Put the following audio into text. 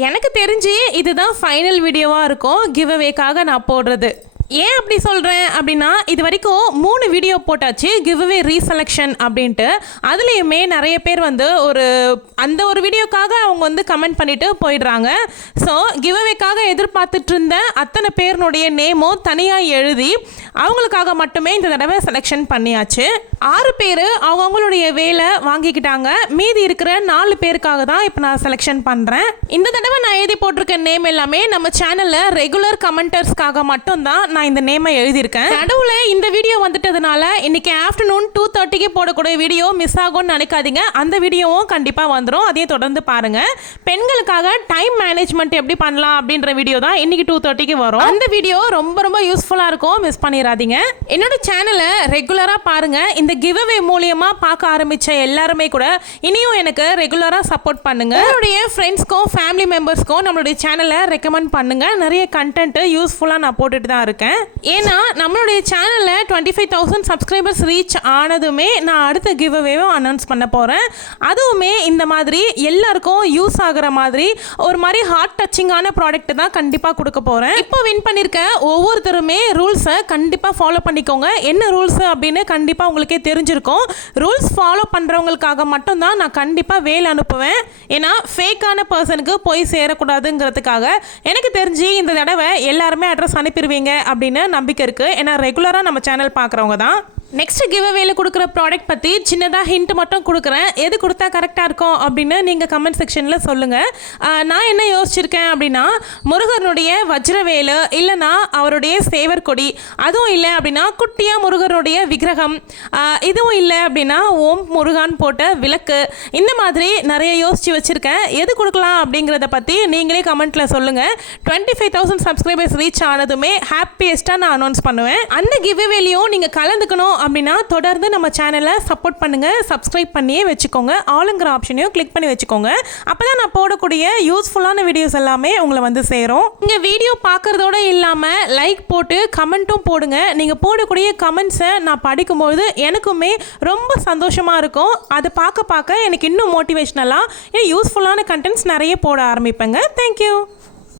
எனக்கு தெரிஞ்சு இதுதான் ஃபைனல் வீடியோவாக இருக்கும். கிவ் அவேக்காக நான் போடுறது. ஏன் அப்படி சொல்கிறேன் அப்படின்னா இது வரைக்கும் மூணு வீடியோ போட்டாச்சு. கிவ் அவே ரீசெலெக்ஷன் அப்படின்ட்டு. அதுலேயுமே நிறைய பேர் வந்து ஒரு அந்த ஒரு வீடியோக்காக அவங்க வந்து கமெண்ட் பண்ணிட்டு போயிடுறாங்க. ஸோ கிவ் அவேக்காக எதிர்பார்த்துட்டு இருந்த அத்தனை பேருனுடைய நேமும் தனியாக எழுதி அவங்களுக்காக மட்டுமே இந்த தடவை செலெக்ஷன் பண்ணியாச்சு. ஆறு பேர் அவங்கவுங்களுடைய வேலை வாங்கிக்கிட்டாங்க. மீதி இருக்கிற நாலு பேருக்காக தான் இப்போ நான் செலெக்ஷன் பண்ணுறேன் இந்த தடவை நான் எழுதி போட்டிருக்க நேம் எல்லாமே நம்ம சேனலில் ரெகுலர் கமெண்டர்ஸ்க்காக மட்டும்தான் நான் இந்த நேமை எழுதியிருக்கேன். நடுவில் இந்த வீடியோ வந்துட்டதுனால இன்னைக்கு ஆஃப்டர்நூன் டூ தேர்ட்டிக்கு போடக்கூடிய வீடியோ மிஸ் ஆகும்னு நினைக்காதீங்க. அந்த வீடியோவும் கண்டிப்பாக வந்துடும் அதையும் தொடர்ந்து பாருங்கள் பெண்களுக்காக டைம் மேனேஜ்மெண்ட் எப்படி பண்ணலாம் அப்படின்ற வீடியோ தான் இன்னைக்கு டூ தேர்ட்டிக்கு வரும். அந்த வீடியோ ரொம்ப ரொம்ப யூஸ்ஃபுல்லாக இருக்கும். மிஸ் பண்ணிடாதீங்க என்னோட சேனலை ரெகுலராக பாருங்க. இந்த கிவ் அவே மூலியமா பார்க்க ஆரம்பிச்ச எல்லாருமே கூட இனியும் எனக்கு ரெகுலராக சப்போர்ட் பண்ணுங்க. என்னுடைய ஃப்ரெண்ட்ஸ்க்கும் ஃபேமிலி மெம்பர்ஸ்க்கும் நம்மளுடைய சேனலை ரெக்கமெண்ட் பண்ணுங்க. நிறைய கண்டென்ட் யூஸ்ஃபுல்லாக நான் போட்டுட்டு தான் இருக்கேன். ஏன்னா நம்மளுடைய சேனலில் twenty five thousand subscribers reach ஆனதுமே நான் அடுத்த கிவ் அவேவும் அனௌன்ஸ் பண்ண போகிறேன் அதுவுமே இந்த மாதிரி எல்லாருக்கும் யூஸ் ஆகுற மாதிரி ஒரு மாதிரி ஹார்ட் டச்சிங்கான ப்ராடக்ட் தான் கண்டிப்பாக கொடுக்க போகிறேன் இப்போ வின் பண்ணியிருக்க ஒவ்வொருத்தருமே ரூல்ஸை கண்டிப்பாக கண்டிப்பாக ஃபாலோ பண்ணிக்கோங்க. என்ன ரூல்ஸ் அப்படின்னு கண்டிப்பாக உங்களுக்கே தெரிஞ்சிருக்கும். ரூல்ஸ் ஃபாலோ பண்ணுறவங்களுக்காக மட்டும்தான் நான் கண்டிப்பாக வேலை அனுப்புவேன். ஏன்னா ஃபேக்கான பர்சனுக்கு போய் சேரக்கூடாதுங்கிறதுக்காக எனக்கு தெரிஞ்சு இந்த தடவை எல்லாருமே அட்ரஸ் அனுப்பிடுவீங்க அப்படின்னு நம்பிக்கை இருக்குது ஏன்னா ரெகுலராக நம்ம சேனல் பார்க்குறவங்க தான். நெக்ஸ்ட் கிவ் அவேல கொடுக்குற ப்ராடக்ட் பற்றி சின்னதாக ஹிண்ட் மட்டும் கொடுக்குறேன். எது கொடுத்தா கரெக்டாக இருக்கும் அப்படின்னு நீங்கள் கமெண்ட் செக்ஷனில் சொல்லுங்கள் நான் என்ன யோசிச்சிருக்கேன் அப்படின்னா முருகனுடைய வஜ்ரவேலு இல்லைனா அவருடைய சேவர் கொடி அதுவும் இல்லை அப்படின்னா குட்டியாக முருகனுடைய விக்கிரகம் இதுவும் இல்லை அப்படின்னா ஓம் முருகான் போட்ட விளக்கு இந்த மாதிரி நிறைய யோசித்து வச்சுருக்கேன். எது கொடுக்கலாம் அப்படிங்கிறத பற்றி நீங்களே கமெண்ட்டில் சொல்லுங்கள் twenty five thousand subscribers reach ஆனதுமே ஹாப்பியஸ்ட்டாக நான் அனௌன்ஸ் பண்ணுவேன். அந்த கிவ் அவேலையும் நீங்கள் கலந்துக்கணும் அப்படின்னா தொடர்ந்து நம்ம சேனலை சப்போர்ட் பண்ணுங்கள் சப்ஸ்கிரைப் பண்ணியே வச்சுக்கோங்க. ஆளுங்கிற ஆப்ஷனையும் கிளிக் பண்ணி வச்சுக்கோங்க. அப்போ தான் நான் போடக்கூடிய யூஸ்ஃபுல்லான வீடியோஸ் எல்லாமே உங்களை வந்து சேரும். இங்கே வீடியோ பார்க்குறதோட இல்லாமல் லைக் போட்டு கமெண்ட்டும் போடுங்க. நீங்கள் போடக்கூடிய கமெண்ட்ஸை நான் படிக்கும்போது எனக்குமே ரொம்ப சந்தோஷமாக இருக்கும். அதை பார்க்க பார்க்க எனக்கு இன்னும் மோட்டிவேஷ்னலாக யூஸ்ஃபுல்லான கண்டென்ட்ஸ் நிறைய போட ஆரம்பிப்பேங்க. தேங்க்யூ